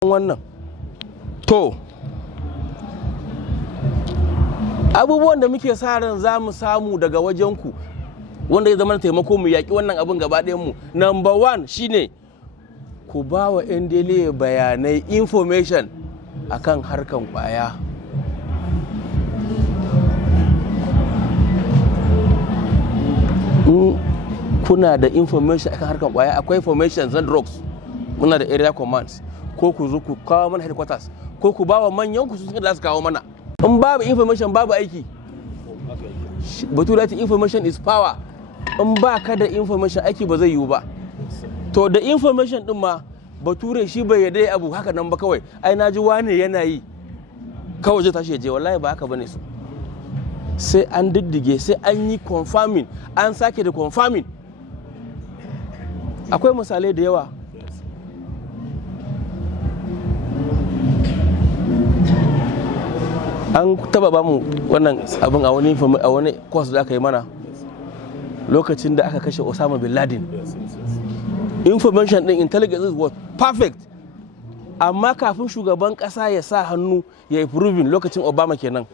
wannan. To abubuwan da muke sa ran za mu samu daga wajenku wanda ya zama taimako mu yaƙi wannan abin gaba mu. Number one shine ku ba wa 'yan dele bayanai information akan harkan ƙwaya. Kuna da information akan harkan ƙwaya, akwai information and drugs, muna da area commands, ko ku zo ku kawo mana headquarters, ko ku ba wa manyan ku sun da su kawo mana. In babu information babu aiki. Bature ce information is power. In ba ka da information aiki ba zai yiwu ba. To da information din ma bature shi bai yarda abu haka nan ba kawai. Ai na ji wane yana yi kawai zai tashi ya je, wallahi ba haka bane su. Sai an diddige, sai an yi confirming, an sake da confirming. Akwai misalai da yawa. An taba ba mu wannan abin a wani course da aka yi mana lokacin da aka kashe Osama bin Laden. Information din intelligence was perfect, amma kafin shugaban kasa ya sa hannu ya yi proving lokacin Obama kenan.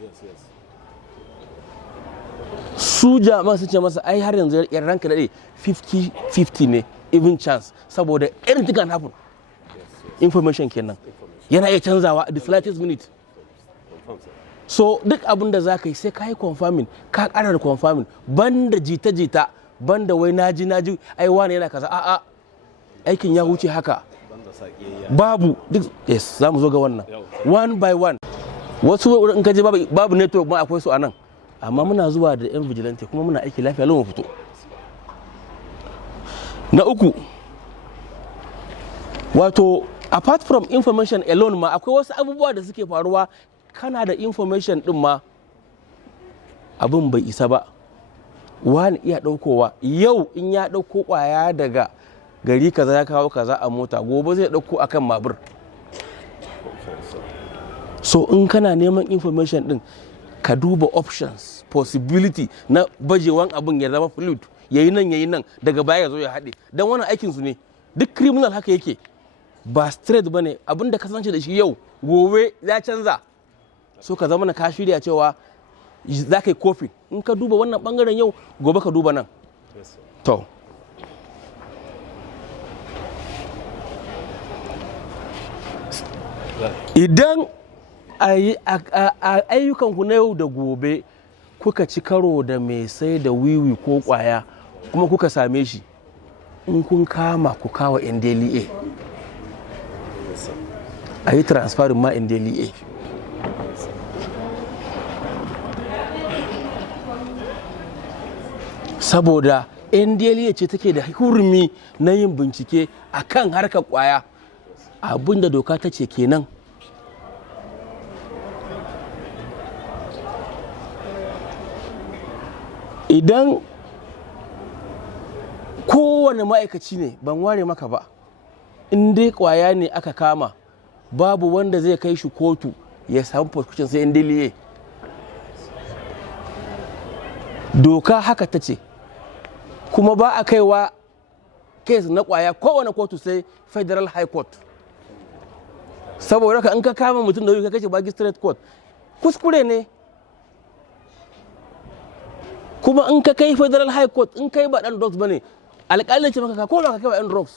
Su jama'a sun ce masa ai har yanzu yan ranka daɗe 50-50 ne even chance, saboda anything can happen. Information kenan yana iya canzawa at the slightest minute. So duk abin da za ka yi sai ka yi confirming, ka ƙara da confirming, banda jita-jita, banda wai naji ai wani yana kaza, a'a aikin ya wuce haka. Babu duk, yes, za mu zo ga wannan one by one. Wasu in ka je babu network ma akwai su a nan, amma muna zuwa da yan vigilante kuma muna aiki lafiya lau mu fito. Na uku, wato apart from information alone ma akwai wasu abubuwa da suke faruwa. Kana da information din ma abin bai isa ba, wani iya daukowa yau in ya dauko kwaya daga gari kaza ya kawo kaza a mota, gobe zai dauko akan mabur. So in kana neman information din ka duba options, possibility na bajewan abin ya zama fluid, yayi nan daga baya ya zo ya haɗe, dan wannan aikin su ne. Duk criminal haka yake, ba straight bane. Abin da ka san da shi yau gobe ya canza. So ka zama na ka shirya cewa za ka yi kofi, in ka duba wannan bangaren yau gobe ka duba nan. To idan a ayyukanku na yau da gobe kuka ci karo da mai sai da wiwi ko kwaya kuma kuka same shi, in kun kama ku kawo NDLEA a yi transferin ma NDLEA. Saboda NDLEA ce take da hurumi na yin bincike a kan harkar kwaya, abinda doka ta ce kenan. Idan kowane ma'aikaci ne, ban ware maka ba, in dai kwaya ne aka kama, babu wanda zai kai shi kotu ya samu prosecution sai NDLEA. Doka haka ta ce. Kuma ba a kaiwa case na kwaya kowane kotu sai Federal High Court. Saboda ka in ka kama mutum da ka kace magistrate court, kuskure ne. Kuma in ka kai Federal High Court, in kai ba dan drugs bane, alƙalin ce maka ko ba ka kai ba dan drugs,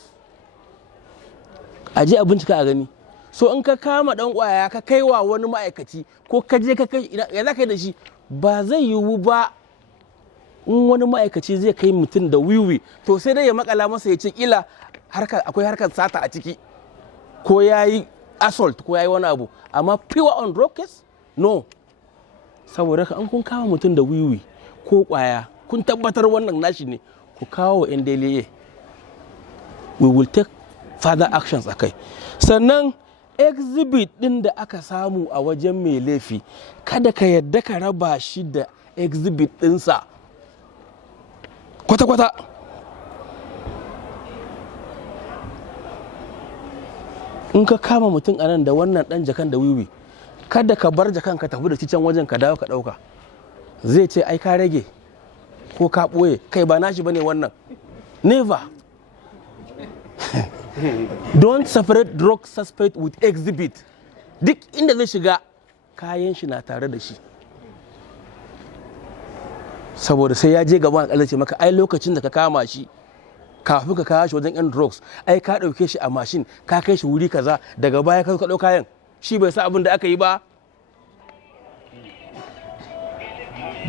a je a bincika a gani. So in ka kama dan kwaya ka kaiwa wani ma'aikaci ko ka je ka kai, ya za ka yi da shi? Ba zai yiwu ba. In wani ma'aikaci zai kai mutum da wiwi, to sai dai ya makala masa ya ce kila akwai harkar sata a ciki, ko ya yi assault ko ya yi wani abu, amma pure on drug case no. Saboda ka an kun kama mutum da wiwi ko kwaya kun tabbatar wannan nashi ne, ku kawo NDLEA, we will take further actions a kai. Sannan exhibit din da aka samu a wajen mai laifi, kada ka yadda ka raba shi da exhibit dinsa kwata-kwata. In ka kama mutum a nan da wannan dan jakan da wiwi, kada ka bar jakan ka tafi da shi can wajen ka dawo ka dauka. Zai ce ai ka rage ko ka ɓoye, kai ba nashi bane wannan. Never. Don't separate drug suspect with exhibit. Duk inda zai shiga kayan shi na tare da shi. Saboda sai ya je gaban alƙali ce maka ai lokacin da ka kama shi kafin ka kawo shi wajen yan drugs ai ka ɗauke shi a mashin ka kai shi wuri kaza daga baya ka ɗau kayan shi bai sa abin da aka yi ba.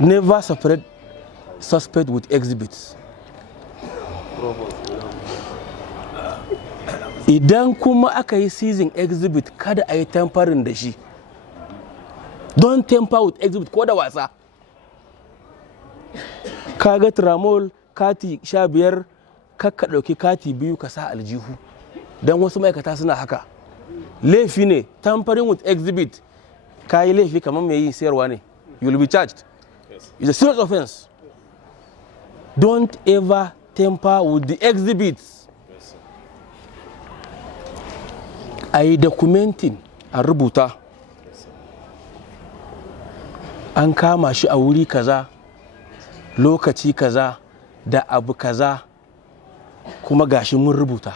Never separate suspect with exhibits. Idan kuma aka yi seizing exhibit kada a yi tampering da shi. Don't tamper with exhibit ko da wasa. Ka ga tramol kati 15 kakka ɗauki kati 2 ka sa aljihu. Don wasu ma'aikata suna haka. Laifi ne tampering with exhibit. Ka yi laifi kamar mai yin sayarwa ne. You will be charged. It's a serious offense. Don't ever tamper with the exhibits. A yi documenting a rubuta. An kama shi a wuri kaza, lokaci kaza, da abu kaza, kuma gashi mun rubuta.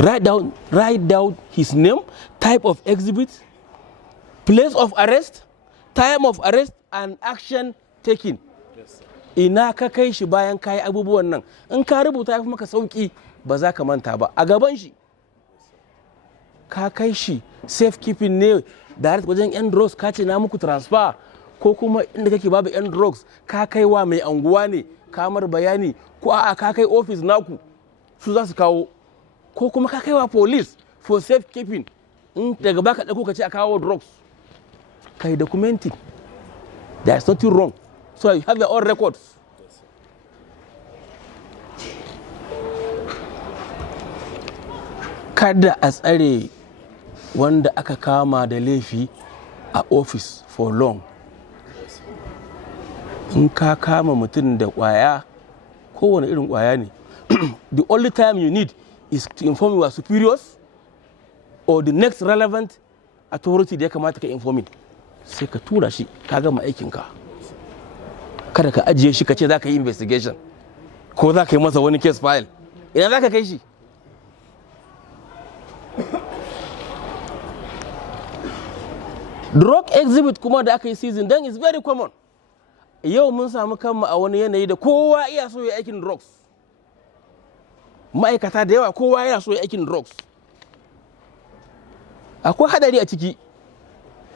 Write down his name, type of exhibit, place of arrest, time of arrest, and action taken. Ina ka kai shi bayan kayi abubuwan nan. In ka rubuta ya fi maka sauki ba za ka manta ba. A gaban shi ka kai shi safe keeping ne direct wajen yan drugs ka ce na muku transfer ko kuma inda kake babu yan drugs ka kai wa mai anguwa ne kamar bayani ko a'a ka kai office naku su za su kawo ko kuma ka kai wa police for safe keeping in daga baka dauko ka ce a kawo drugs kai documenting. There is nothing wrong. So you have your own records. Kada a tsare wanda aka kama da laifi a office for long. In ka kama mutum da kwaya, kowane irin kwaya ne, the only time you need is to inform your superiors or the next relevant authority da ya kamata ka informing. Sai ka tura shi ka gama aikinka. Kada ka ajiye shi ka ce za ka yi investigation ko za ka yi masa wani case file. Ina za ka kai shi? Drug exhibit kuma da aka yi season dan is very common. Yau mun samu kanmu a wani yanayi da kowa iya so ya aikin drugs. Ma'aikata da yawa kowa yana so ya aikin drugs. Akwai hadari a ciki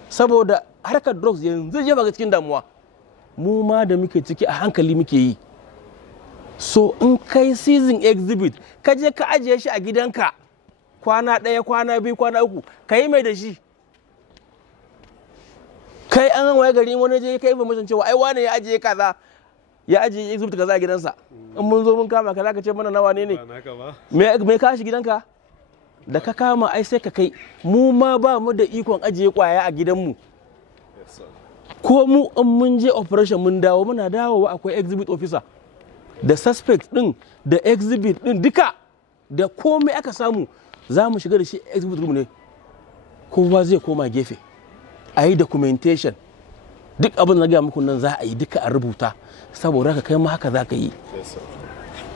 saboda harkar drugs yanzu je ga cikin damuwa. Mu ma da muke ciki a hankali muke yi. So in kai season exhibit ka je ka ajiye shi a gidanka kwana ɗaya kwana biyu kwana uku ka yi mai da shi. Kai an waye gari wani je kai information cewa ai wane ya ajiye kaza ya ajiye exhibit kaza a gidansa. In mun zo mun kama ka zaka ce mana nawa ne me ka shi gidanka da ka kama ai sai ka kai. Mu ma ba mu da ikon ajiye kwaya a gidanmu. Ko mu in mun je operation mun dawo muna dawowa akwai exhibit officer da suspect din da exhibit din duka da komai aka samu za mu shiga da shi exhibit room ne. Kowa zai koma gefe a yi documentation. Duk abin da ga muku nan za a yi duka a rubuta saboda ka kai ma haka za ka yi.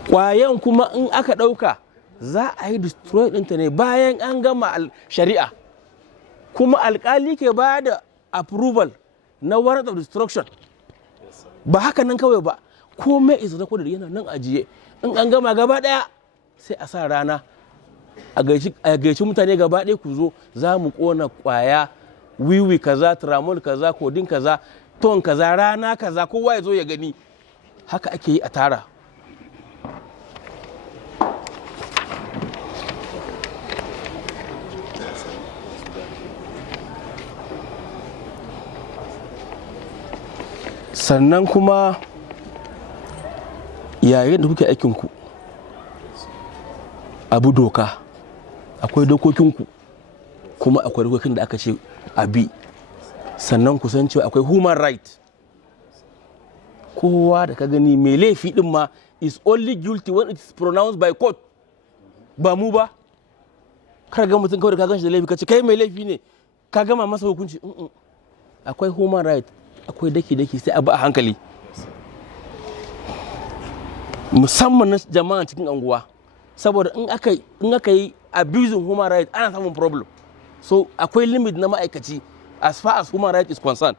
Kwayan kuma in aka ɗauka za a yi destroy ɗinta ne bayan an gama shari'a. Kuma alƙali ke ba da approval na warrant of destruction. Ba haka nan kawai ba, komai is recorded yana nan ajiye. In an gama gaba ɗaya sai a sa rana a gaici mutane gaba ɗaya ku zo za mu ƙona ƙwaya wiwi kaza, tramol kaza, kodin kaza, ton kaza, rana kaza, kowa ya zo ya gani. Haka ake yi a tara. Sannan kuma yayin da kuke aikinku abu doka, akwai dokokinku kuma akwai dokokin da aka ce abi. Sannan ku san cewa akwai human right. Kowa da ka gani mai laifi din ma is only guilty when it is pronounced by court. Ba mu ba. Kar ga mutum kawai da ka gan shi da laifi ka ce kai mai laifi ne ka gama masa hukunci. Akwai human right, akwai daki-daki sai abu a hankali. musamman na jama'a cikin anguwa, saboda in aka yi abusing human rights ana samun problem. So akwai limit na ma'aikaci as far as human rights is concerned.